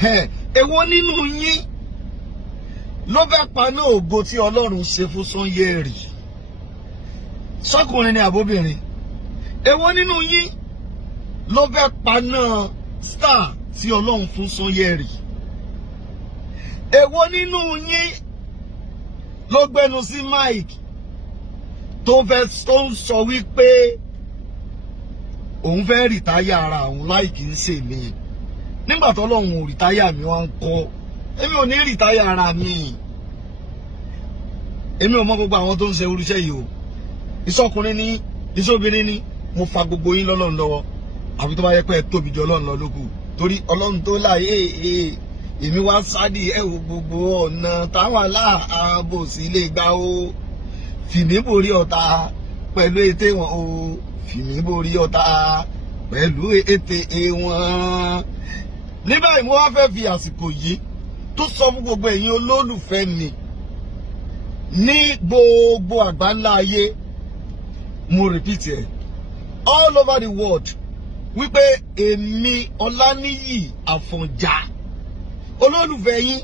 èwo nínú yín ló fẹ́ paná ògo tí Ọlọ́run ṣe fún Sanyeri? Sọ́kùnrin ni àbóbìnrin? Èwo nínú yín ló fẹ́ paná star tí Ọlọ́run fún Sanyeri? Èwo nínú yín ló gbẹnu sí Mike tó ń sọ wípé òun fẹ́ rìtáyà ara òun láìkí ń ṣe mí? Nígbà tó Ọlọ́run ò rìtáyà mi wá ń kọ́, èmi ò ní rìtáyà ara mi. Èmi ò mọ gbogbo àwọn tó ń ṣe irúṣẹ́ yìí o. Ìsọkùnrin ni, ìsọbìnrin ni, mo fa gbogbo yín lọ́lọ́run lọ́wọ́. Àfi tó bá yẹ pé ẹ tóbi jù Ọlọ́run lọ lókù. Torí Ọlọ́run tó láyé èmi wá sádì ẹ wo gbogbo ọ̀nà táwọn aláàbò sí lè gbà o. Fìmí borí ọ̀tá pẹ̀lú ète wọn o. Fìmí borí ọ̀tá pẹ̀lú ète wọn. Ní báyìí mo wá fẹ́ fi àsìkò yìí tó sọ fún gbogbo ẹ̀yin olólùfẹ́ mi ní gbogbo àgbáńlá ayé, mo repeat ẹ̀, all over the world, wípé èmi Ọláníyì Àfọ̀njá olólùfẹ́ yín,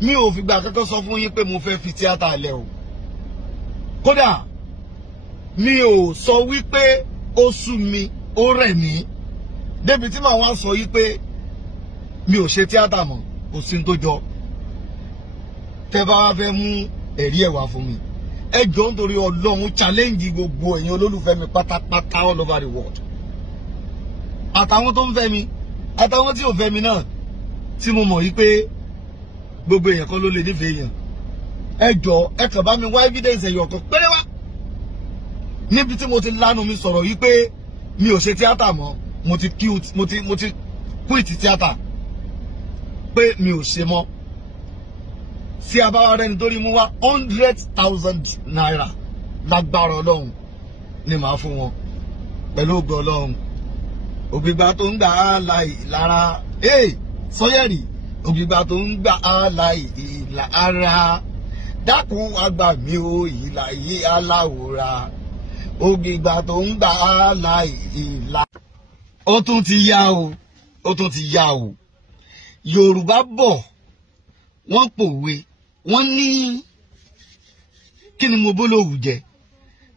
mi ò fìgbà kankan sọ fún yín pé mo fẹ́ fi tíátà lẹ̀ o. Kódà mi ò sọ wípé ó sú mi, ó rẹ̀ mí débi tí màá wá sọ wípé mi ò ṣe tíátà mọ́, kò sí tó jọ. Tẹ́ bá wá fẹ́ mú ẹ̀rí ẹ̀ wá fún mi, ẹ jọ̀ọ́ nítorí Ọlọ́run challenge gbogbo ẹ̀yin olólùfẹ́ mi pátápátá all over the world. Àtàwọn tó ń fẹ́ mi, àtàwọn tí ò fẹ́ mi náà, tí mo mọ̀ wípé gbogbo èèyàn kan ló lè nífẹ̀ẹ́ èèyàn. Ẹ jọ̀ọ́ ẹ kàn bá mi wá evidence ẹ̀yọ̀ kan péré wá. Níbi tí mo ti lánàá mi sọ̀rọ̀ wípé mi ò ṣe tíátà mọ́, mo ti quit tíátà, pé mi ò ṣe mọ́. Sí abáwá rẹ̀ nítorí mú wá 100,000 naira lágbára Ọlọ́run ni màá fún wọn pẹ̀lú ògo Ọlọ́run. Ògbìgbà tó ń gbà á láì lára, Sanyeri, ògbìgbà tó ń gbà á láì lára, dákun àgbà mi ò ìlà yìí aláwòrán, ògbìgbà tó ń gbà á láì lára. Ó tún ti yá o, ó tún ti yá o. Yorùbá bọ̀, wọ́n pòwe, wọ́n ní kí ni mo bólówù jẹ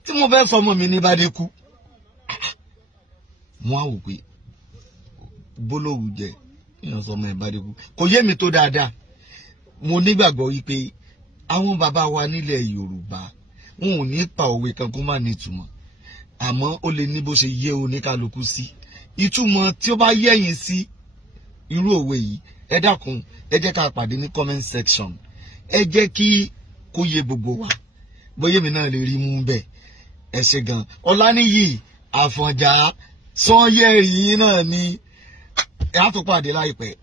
tí mo fẹ́ sọmọ mi ní bádé kú. Mo á wò pé bólówù jẹ èèyàn sọmọ ẹ̀ bádé kú kò yé mi tó dáadáa. Mo nígbàgbọ́ wípé àwọn bàbá wa nílẹ̀ Yorùbá wọn ò ní pa òwe kan kó má ní ìtumọ̀, àmọ́ ó lè ní bó ṣe yé oníkálukú sí. Ìtumọ̀ tí ó bá yẹ̀yìn sí irú òwe yìí, ẹ dákun ẹ jẹ́ ká pàdé ní comment section. Ẹ jẹ́ kí kó yé gbogbo wa, bóyá mi náà lè rí mú bẹ́ẹ̀. Ẹ ṣé gan. Ọláníyì Àfọ̀njá Sanyeri náà ni ẹ á tún pàdé láìpẹ́.